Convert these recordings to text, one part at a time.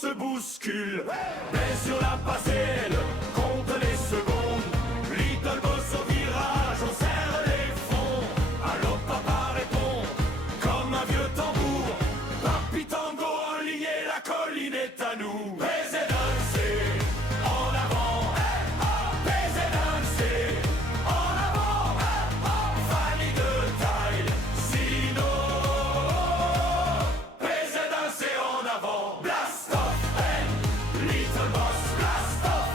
se bouscule. Mais sur la passerelle, compte les secondes. Little Boss au virage, on serre les fonds. Allô papa répond, comme un vieux tambour. Papi Tango enligné, la colline est à nous. Baiser danser, en avant, baiser danser, en avant, Fanny de taille, Sino. Baiser danser en avant, blast off, Little Boss, blast off,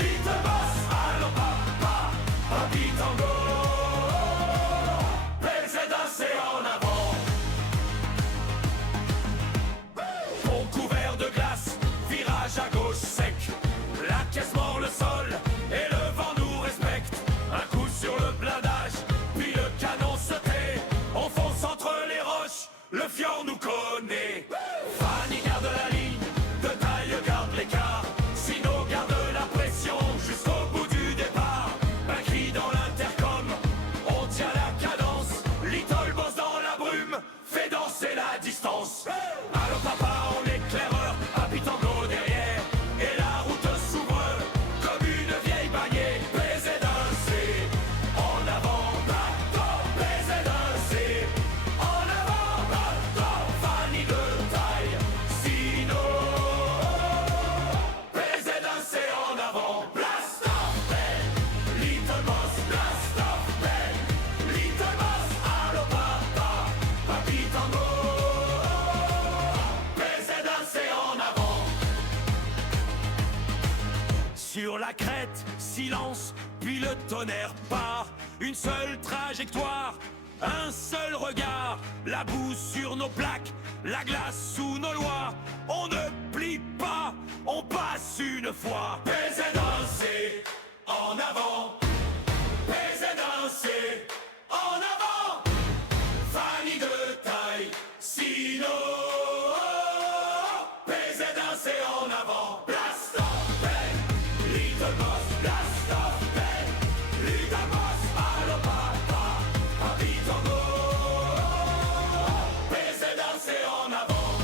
Little Boss, allô papa, Papi Tango. Baiser danser en avant. Pont couvert de glace, virage à gauche sec. La caisse mord le sol et le vent nous respecte. Un coup sur le blindage, puis le canon se tait. On fonce entre les roches, le fjord nous connaît. Fanny garde la ligne, de taille garde l'écart. Sino garde la pression jusqu'au bout du départ. Un cri dans l'intercom, on tient la cadence. Little Boss dans la brume, fait danser la distance. Allô papa, on éclaireur, Papi Tango derrière. Et la route s'ouvre comme une vieille bagnée. Baiser danser, en avant, bateau. Baiser danser, en avant, bateau. Fanny de taille, Sino. Baiser danser en avant, blast off, Little Boss, blast off, Little Boss, allô papa, Papi Tango. Baiser danser en avant. Sur la crête, silence, puis le tonnerre part. Une seule trajectoire, un seul regard. La boue sur nos plaques, la glace sous nos lois. On ne plie pas, on passe une fois. Baiser danser, en avant. Baiser danser, en avant. Fanny de taille, Sino. Baiser danser en avant. Blast off, Little Boss, blast off, Little Boss, allô papa, Papi Tango. Baiser danser en avant.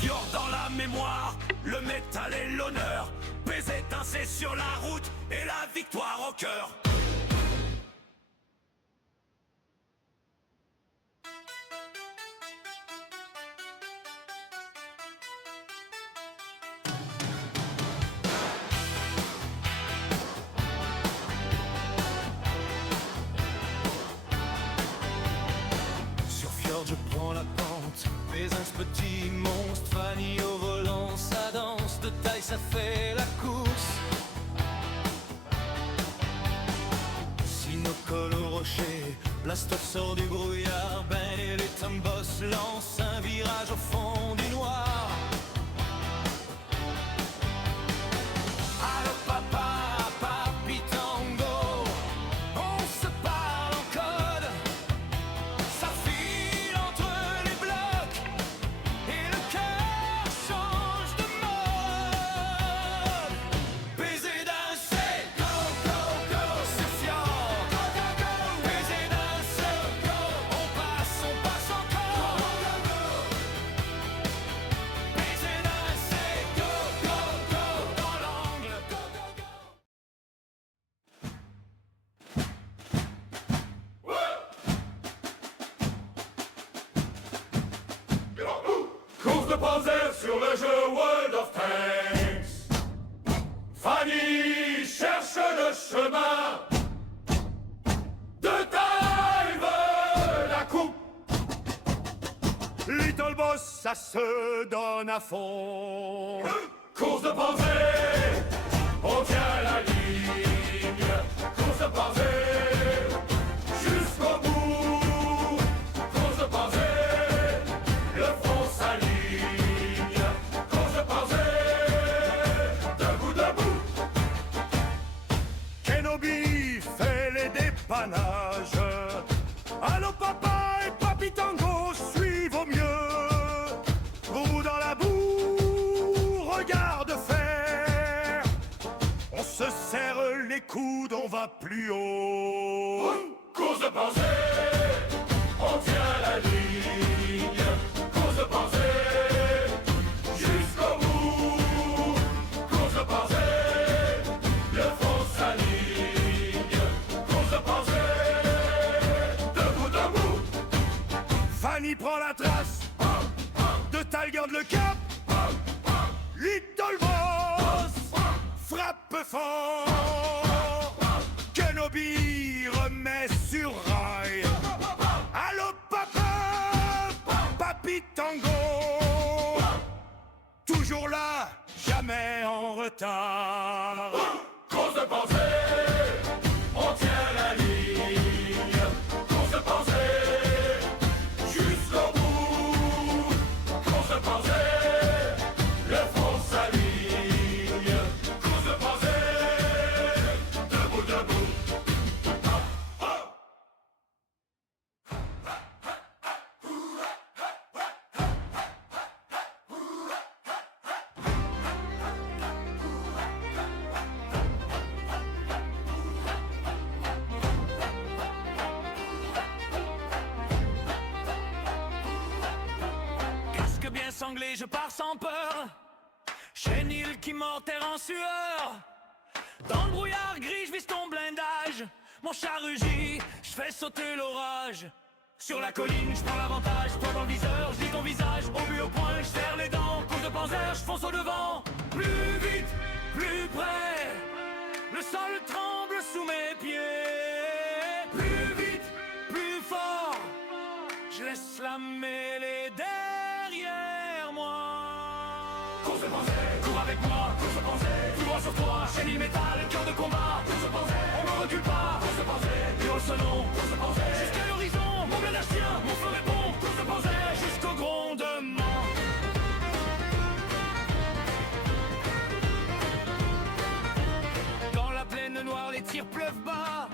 Fjord dans la mémoire, le métal et l'honneur. Baiser danser sur la route et la victoire au cœur. Sur fjord je prends la pente, Pézins petit monstre, Fanny au volant, ça danse, de taille ça fait la course. Sino colle au rocher, Blastoff sort du brouillard, Ben et les Boss lancent un virage au fond du noir. Allô papa, Papi Tango, on se parle en code. Ça file entre les blocs et le cœur change de mode. Baiser danser, go, go, go, c'est fjord. Go, go, go. Baiser danser, go, on passe encore. Go, go, go. Baiser danser, go, go, go, dans l'angle. Go, go, go. Course de panzer sur le jeu World of Tanks. Fanny cherche le chemin. De taille veut la coupe. Little Boss, ça se donne à fond. Course de panzer, on tient la ligne. Course de panzer, jusqu'au bout. Course de panzer, le front s'aligne. Course de panzer, debout, debout. Kenobi fait les dépannages. Allô papa et Papi Tango suivent au mieux. Vous dans la boue, regarde faire. On se serre les coudes, on va plus haut. Course de pensée, on tient la ligne. Course de pensée, Fanny prend la trace de Talgard le Cap. Little Boss frappe fort. Kenobi remet sur rail. Allô papa, Papi Tango. Toujours là, jamais en retard. Grosse pensée, on tient la ligne. Grosse pensée, jusqu'au bout. Grosse pensée, le front s'aligne. Grosse pensée, debout, debout. Casque bien sanglé, je pars sans peur. Chenil qui m'enterre en sueur. Dans le brouillard gris, je vise ton blindage. Mon char rugit, je fais sauter l'orage. Sur la colline, je prends l'avantage. Toi dans le viseur, je lis ton visage. Au but, au point, je serre les dents. Course de panzer, je fonce au devant. Plus vite, plus près. Le sol tremble sous mes pieds. Plus vite, plus fort. Je laisse la mêlée derrière moi. Grosse pensée, cours avec moi. Grosse pensée, tout droit sur toi. Chenille métal, cœur de combat. Grosse pensée, on ne recule pas. Grosse pensée, hurle ce nom. Grosse pensée, Jusqu'à l'horizon, mon blindage tient, mon feu répond. grosse pensée, Jusqu'au grondement. Dans la plaine noire, les tirs pleuvent bas.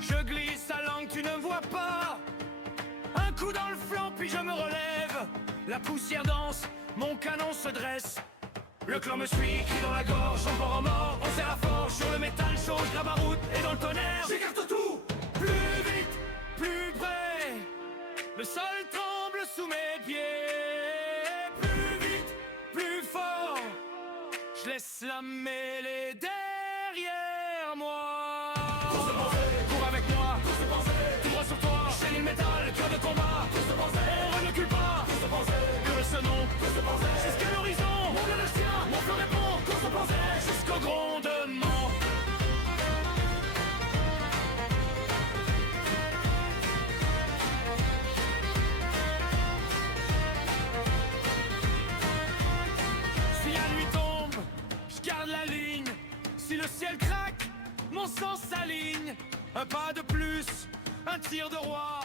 Je glisse à langue, tu ne me vois pas. Un coup dans le flanc, puis je me relève. La poussière danse, mon canon se dresse. Le clan me suit, crie dans la gorge, encore en mort. On serre à forge sur le métal chaud, je grave ma route et dans le tonnerre. j'écarte tout. Plus vite, plus près. Le sol tremble sous mes pieds. Plus vite, plus fort. Je laisse la mêlée derrière moi. Cours avec moi. Tout droit sur toi. Chenille métal, cœur de combat. On ne recule pas. Hurle ce nom. Jusqu'à l'horizon. Mon blindage tient. Mon feu répond. Jusqu'au grondement. Si la nuit tombe, je garde la ligne. Si le ciel craque, mon sang s'aligne. Un pas de plus, un tir de roi.